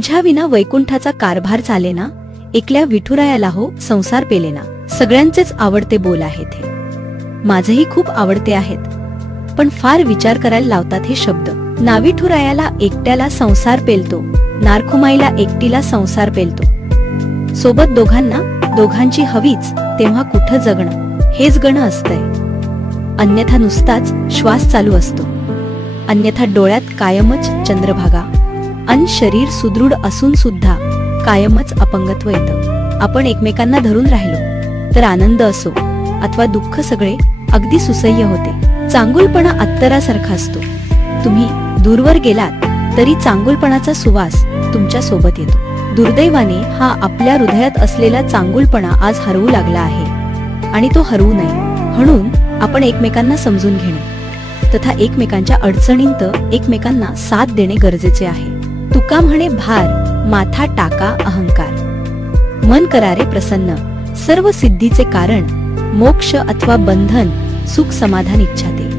तुझ्या विना वैकुंठाचा कारभार चालेना, एकल्या विठुरायाला हो संसार पेलेना. सगळ्यांचेच आवडते बोल आहेत हे. माझेही खूप आवडते आहेत, पण फार विचार करायला लावतात हे शब्द. ना विठुरायाला एकट्याला संसार पेलतो, नारखुमाईला एकटीला संसार पेलतो. सोबत दोघांची हवीच, तेव्हा कुठं जगणं हेच गणं असतंय. अन्यथा नुसताच श्वास चालू असतो. अन्यथा डोळ्यात कायमच चंद्रभागा, अन शरीर सुदृढ असून सुद्धा कायमच अपंगत्व येतं. आपण एकमेकांना धरून राहिलो तर आनंद असो अथवा दुःख सगळे अगदी सुसह्य होते. चांगुलपणा अत्तरासारखा असतो. तुम्ही दूरवर गेलात तरी चांगुलपणाचा सुवास तुमच्या सोबत येतो. दुर्दैवाने हा आपल्या हृदयात असलेला चांगुलपणा आज हरवू लागला आहे आणि तो हरवू नये म्हणून आपण एकमेकांना समजून घेणे तथा एकमेकांच्या अडचणींत एकमेकांना साथ देणे गरजेचे आहे. तुका म्हणे भार माथा टाका अहंकार, मन करारे प्रसन्न, सर्व सिद्धीचे कारण मोक्ष अथवा बंधन सुख समाधान इच्छा ते.